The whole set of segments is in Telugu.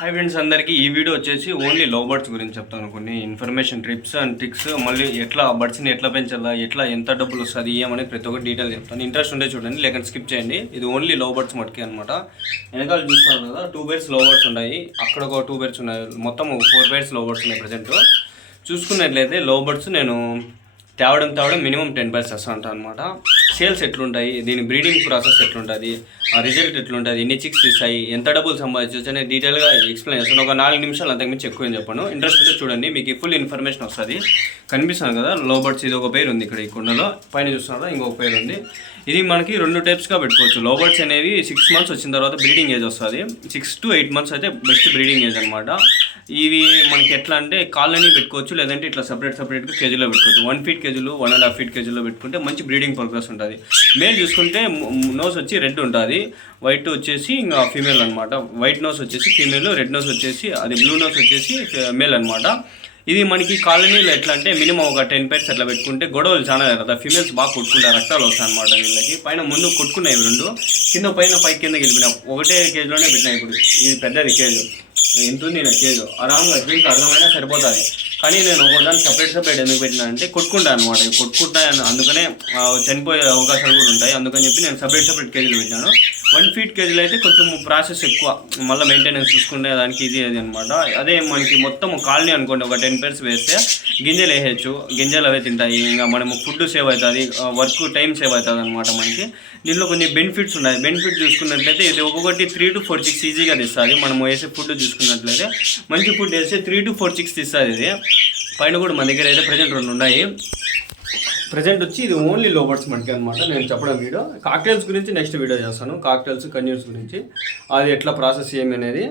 హాయ్ ఫ్రెండ్స్ అందరికీ ఈ వీడియో వచ్చేసి ఓన్లీ లవ్ బర్డ్స్ గురించి చెప్తాను. కొన్ని ఇన్ఫర్మేషన్ టిప్స్ అండ్ ట్రిక్స్, మళ్ళీ ఎట్లా బర్డ్స్ని ఎట్లా పెంచాలా, ఎట్లా ఎంత డబ్బులు వస్తుంది ఏమనేది ప్రతి ఒక్కటి డీటెయిల్ చెప్తాను. ఇంట్రెస్ట్ ఉంటే చూడండి, లేకపోతే స్కిప్ చేయండి. ఇది ఓన్లీ లవ్ బర్డ్స్ మటుకే అనమాట. వెనకాల చూస్తాను కదా, 2 pairs లవ్ బర్డ్స్ ఉన్నాయి, అక్కడ ఒక 2 pairs ఉన్నాయి, మొత్తం 4 pairs లవ్ బర్డ్స్ ఉన్నాయి ప్రజెంట్. చూసుకున్నట్లయితే లవ్ బర్డ్స్ నేను తేవడం మినిమం 10 pairs వస్తూ ఉంటాను అనమాట. సేల్స్ ఎట్లుంటాయి, దీని బ్రీడింగ్ ప్రాసెస్ ఎట్లుంటుంది, ఆ రిజల్ట్ ఎట్లుంటుంది, ఎన్ని చిక్స్ ఇస్తాయి, ఎంత డబ్బులు సంపాదించవచ్చు అనేది డీటెయిల్గా ఎక్స్ప్లెయిన్ చేస్తాను. ఒక 4 నిమిషాలు అంతకుమించి ఎక్కువ ఏం చెప్పాను. ఇంట్రెస్ట్ ఉంటే చూడండి, మీకు ఫుల్ ఇన్ఫర్మేషన్ వస్తుంది. కనిపిస్తుంది కదా లవ్ బర్డ్స్, ఇది ఒక పేరు ఉంది ఇక్కడ ఈ కుండలో, పైన చూస్తున్నారా ఇంకొక పేరు ఉంది. ఇది మనకి 2 టైప్స్గా పెట్టుకోవచ్చు. లవ్ బర్డ్స్ అనేవి 6 months వచ్చిన తర్వాత బ్రీడింగ్ ఏజ్ వస్తుంది. 6 to 8 months అయితే బెస్ట్ బ్రీడింగ్ ఏజ్ అనమాట. ఇవి మనకి ఎట్లా అంటే కాలనీ పెట్టుకోవచ్చు, లేదంటే ఇట్లా సపరేట్గా కేజీలో పెట్టుకోవచ్చు. 1 feet కేజీలు 1.5 feet కేజీలో పెట్టుకుంటే మంచి బ్రీడింగ్ ప్రోగ్రెస్ ఉంటుంది. మేల్ చూసుకుంటే నోస్ వచ్చి రెడ్ ఉంటుంది, వైట్ వచ్చేసి ఇంకా ఫీమేల్ అనమాట. వైట్ నోస్ వచ్చేసి ఫీమేల్, రెడ్ నోస్ వచ్చేసి అది బ్లూ నోస్ వచ్చేసి మేల్ అనమాట. ఇది మనకి కాలనీలో ఎట్లా అంటే మినిమం ఒక 10 pairs అట్లా పెట్టుకుంటే గొడవలు చాలా కదా, ఫీమేల్స్ బాగా కొట్టుకుంటారు, రక్తాలు వస్తాయి అనమాట వీళ్ళకి. పైన ముందు కొట్టుకున్నాయి 2, కింద పైకి కిందకి వెళ్ళిపోయినా. ఒకటే కేజీలోనే పెట్టినా. ఇప్పుడు ఇది పెద్దది కేజు, ఎంత ఉంది నా కేజు, ఆరాంగా దీనికి అర్థమైనా సరిపోతుంది. కానీ నేను ఒకదాన్ని సపరేట్ ఎందుకు పెట్టినా అంటే కొట్టుకుంటాను అనమాట. కొట్టుకుంటాను, అందుకనే చనిపోయే అవకాశాలు కూడా ఉంటాయి. అందుకని చెప్పి నేను సపరేట్ కేజీలు పెట్టాను. 1 feet కేజీలు అయితే కొంచెం ప్రాసెస్ ఎక్కువ, మళ్ళీ మెయింటెనెన్స్ చూసుకునే దానికి ఇది అది అనమాట. అదే మనకి మొత్తం కాలనీ అనుకోండి, ఒక 10 pairs వేస్తే గింజలు వేయచ్చు, గింజలు అవే తింటాయి. ఇంకా మనము ఫుడ్ సేవ్ అవుతుంది, వర్క్ టైం సేవ్ అవుతుంది అనమాట. మనకి దీనిలో కొన్ని బెనిఫిట్స్ ఉన్నాయి. బెనిఫిట్ చూసుకున్నట్లయితే ఇది ఒక్కొక్కటి 3 to 4 chicks ఈజీగా తీస్తుంది. మనం వేసే ఫుడ్ చూసుకున్నట్లయితే మంచి ఫుడ్ వేస్తే 3 to 4 chicks తీస్తుంది. ఇది పైన కూడా మన దగ్గర అయితే ప్రజెంట్ 2 ఉన్నాయి. ప్రజెంట్ వచ్చి ఇది ఓన్లీ లవ్ బర్డ్స్ మనకి అనమాట. నేను చెప్పడం వీడియో కాక్టైల్స్ గురించి నెక్స్ట్ వీడియో చేస్తాను. కాక్టైల్స్ కన్యూర్స్ గురించి అది ఎట్లా ప్రాసెస్ ఏమి అనేది.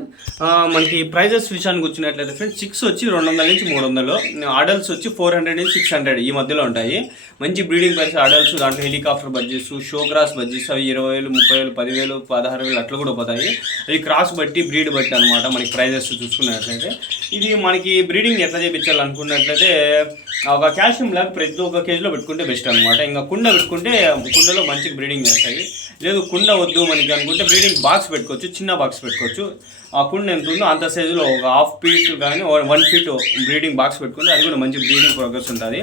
మనకి ప్రైజెస్ విషయానికి వచ్చినట్లయితే ఫ్రెండ్స్, చిక్స్ వచ్చి 200 నుంచి 300, అడల్ట్స్ వచ్చి 400 నుంచి 600 ఈ మధ్యలో ఉంటాయి. మంచి బ్రీడింగ్ ప్రైస్ అడల్ట్స్, దాంట్లో హెలికాప్టర్ బడ్జెస్, షో క్రాస్ బడ్జెస్ అవి 20,000, 30,000, 10,000, 16,000 అట్లా కూడా పోతాయి. అవి క్రాస్ బట్టి బ్రీడ్ బట్టి అనమాట. మనకి ప్రైజెస్ చూసుకున్నట్లయితే ఇది మనకి బ్రీడింగ్ ఎట్లా చేయించాలనుకున్నట్లయితే ఒక కాల్షియం ల్యాబ్ ప్రతి ఒక్క కేజీలో పెట్టుకుంటే బెస్ట్ అనమాట. ఇంకా కుండ పెట్టుకుంటే కుండలో మంచిగా బ్రీడింగ్ చేస్తాయి. లేదు కుండ వద్దు మనకి అనుకుంటే బ్రీడింగ్ బాక్స్ పెట్టుకోవచ్చు, చిన్న బాక్స్ పెట్టుకోవచ్చు. ఆ కుండ ఎంత ఉందో అంత సైజులో ఒక 1/2 feet కానీ 1 feet బ్రీడింగ్ బాక్స్ పెట్టుకుంటే అది కూడా మంచి బ్రీడింగ్ ప్రోగ్రెస్ ఉంటుంది.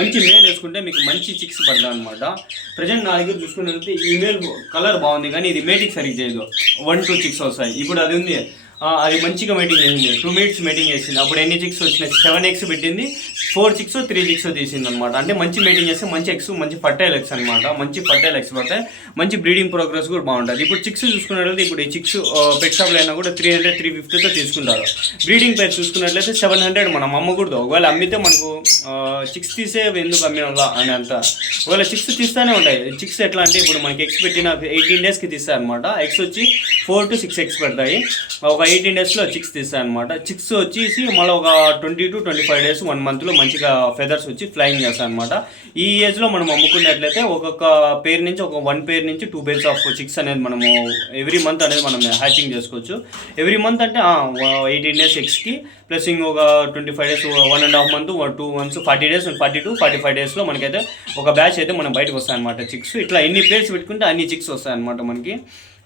మంచి మేల్ వేసుకుంటే మీకు మంచి చిక్స్ పడతాయి అనమాట. ప్రజెంట్ నా దగ్గర చూసుకున్నట్లయితే ఈ మేల్ కలర్ బాగుంది, కానీ ఇది మేటింగ్ సరిగ్గా చేయదు. 1-2 chicks వస్తాయి. ఇప్పుడు అది ఉంది, అది మంచిగా మీటింగ్ చేసింది, 2 minutes మీటింగ్ చేసింది. అప్పుడు ఎన్ని చిక్స్ వచ్చినాయి, 7 eggs పెట్టింది, 4 chicks 3 chicks తీసింది అనమాట. అంటే మంచి మీటింగ్ చేస్తే మంచి ఎగ్స్, మంచి ఫర్టైల్ ఎగ్స్ అనమాట. మంచి ఫర్టైల్ ఎగ్స్ పడతాయి, మంచి బ్రీడింగ్ ప్రోగ్రెస్ కూడా బాగుంటుంది. ఇప్పుడు చిక్స్ చూసుకున్నట్లయితే ఇప్పుడు ఈ చిక్స్ పెట్ షాప్లో అయినా కూడా 300-350తో తీసుకుంటారు. బ్రీడింగ్ ప్రైస్ చూసుకున్నట్లయితే 700 మనం అమ్మకూడదు. ఒకవేళ అమ్మితే మనకు చిక్స్ తీసే ఎందుకు అమ్మేవాళ్ళ అని అంత. ఒకవేళ చిక్స్ తీస్తూనే ఉంటాయి. చిక్స్ ఎట్లా అంటే ఇప్పుడు మనకి ఎగ్స్ పెట్టిన 18 daysకి తీస్తాయి అనమాట. ఎగ్స్ వచ్చి 4 to 6 eggs పెడతాయి. ఒక 18 daysలో చిక్స్ తీస్తాయి అనమాట. చిక్స్ వచ్చేసి మళ్ళీ ఒక 20 to 25 days 1 monthలో మంచిగా ఫెదర్స్ వచ్చి ఫ్లయింగ్ చేస్తాయి అనమాట. ఈ ఏజ్లో మనం అమ్ముకున్నట్లయితే ఒక్కొక్క పేర్ నుంచి ఒక 1 pair నుంచి 2 pairs ఆఫ్ చిక్స్ అనేది మనము ఎవ్రీ మంత్ అనేది మనం హ్యాచింగ్ చేసుకోవచ్చు. ఎవ్రీ మంత్ అంటే 18 days ఎగ్స్కి ప్లస్ ఇంకొక 25 days 1.5 month 2 months 40 days 40 to 45 daysలో మనకైతే ఒక బ్యాచ్ అయితే మనం బయటకు వస్తాయి అనమాట చిక్స్. ఇట్లా ఎన్ని పేర్స్ పెట్టుకుంటే అన్ని చిక్స్ వస్తాయి అనమాట మనకి.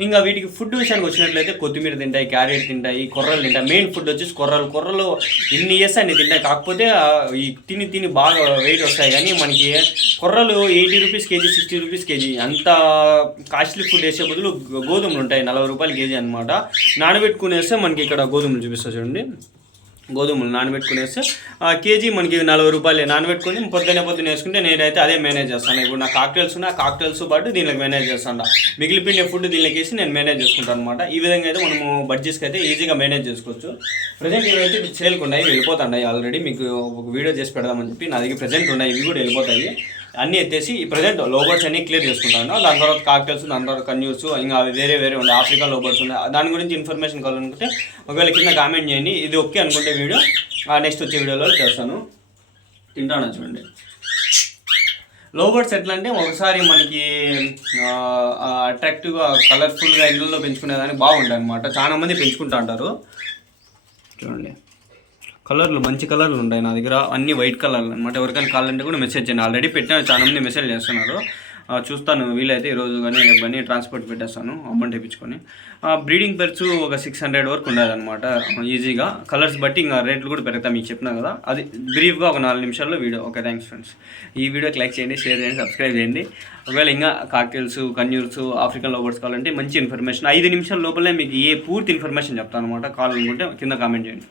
ఇంకా వీటికి ఫుడ్ విషయానికి వచ్చినట్లయితే కొత్తిమీర తింటాయి, క్యారెట్ తింటాయి, కొర్రలు తింటాయి. మెయిన్ ఫుడ్ వచ్చేసి కొర్రలు ఇన్ని చేస్తే అన్ని తింటాయి. కాకపోతే ఈ తిని బాగా వెయిట్ వస్తాయి. కానీ మనకి కొర్రలు 80 rupees kg, 60 rupees kg. అంత కాస్ట్లీ ఫుడ్ వేసే బదులు గోధుమలు ఉంటాయి 40 రూపాయలు kg అనమాట. నానబెట్టుకునేస్తే మనకి ఇక్కడ గోధుమలు చూపిస్తా చూడండి. గోధుమలు నానబెట్టుకునేస్తే కేజీ మనకి 40 రూపాయలే. నానబెట్టుకొని పొద్దున్న వేసుకుంటే నేనైతే అదే మేనేజ్ చేస్తాను. ఇప్పుడు నా కాక్టైల్స్ ఉన్నాయి, కాక్టైల్స్ పాటు దీనికి మేనేజ్ చేస్తాను. మిగిలిపోయిన ఫుడ్ దీనికి వేసి నేను మేనేజ్ చేసుకుంటాను అనమాట. ఈ విధంగా అయితే మనము బడ్జెట్స్కి అయితే ఈజీగా మేనేజ్ చేసుకోవచ్చు. ప్రజెంట్ ఇవైతే సేల్కి ఉన్నాయి, వెళ్ళిపోతున్నాయి ఆల్రెడీ. మీకు ఒక వీడియో చేసి పెడదామని చెప్పి నా దగ్గర ప్రజెంట్ ఉన్నాయి, ఇవి కూడా వెళ్ళిపోతాయి. అన్నీ ఎత్తేసి ప్రజెంట్ లోబర్డ్స్ అన్నీ క్లియర్ చేసుకుంటాను. దాని తర్వాత కాక్టైల్స్, దాని తర్వాత కన్యూస్, ఇంకా అవి వేరే ఉన్నాయి. ఆఫ్రికా లోబర్డ్స్ ఉన్నాయి. దాని గురించి ఇన్ఫర్మేషన్ కావాలనుకుంటే ఒకవేళ కింద కామెంట్ చేయండి. ఇది ఓకే అనుకుంటే వీడియో నెక్స్ట్ వచ్చే వీడియోలో చేస్తాను. తింటాను చూడండి. లోబర్డ్స్ ఎట్లా అంటే ఒకసారి మనకి అట్రాక్టివ్గా కలర్ఫుల్గా ఇళ్ళల్లో పెంచుకునేదానికి బాగుంటాయి అనమాట. చాలా మంది పెంచుకుంటూ ఉంటారు. చూడండి కలర్లు, మంచి కలర్లు ఉంటాయి నా దగ్గర, అన్ని వైట్ కలర్లు అనమాట. ఎవరికైనా కావాలంటే కూడా మెసేజ్ చేయండి. ఆల్రెడీ పెట్టిన చాలా మంది మెసేజ్ చేస్తున్నారు. చూస్తాను, వీలైతే ఈరోజు కానీ రేపు కానీ ట్రాన్స్పోర్ట్ పెట్టేస్తాను అమౌంట్ వేయించుకొని. బ్రీడింగ్ పెర్స్ ఒక 600 వరకు ఉండదన్నమాట ఈజీగా. కలర్స్ బట్టి ఇంకా రేట్లు కూడా పెరుగుతాయి, మీకు చెప్పినా కదా. అది బ్రీఫ్గా ఒక 4 నిమిషాల్లో వీడియో. Okay, thanks friends. ఈ వీడియోకి లైక్ చేయండి, షేర్ చేయండి, సబ్స్క్రైబ్ చేయండి. ఒకవేళ ఇంకా కాక్టైల్స్, కన్యూర్స్, ఆఫ్రికన్ లవర్స్ కావాలంటే మంచి ఇన్ఫర్మేషన్ 5 నిమిషాల లోపలే మీకు పూర్తి ఇన్ఫర్మేషన్ చెప్తాను అనమాట. కాల్ అనుకుంటే కింద కామెంట్ చేయండి.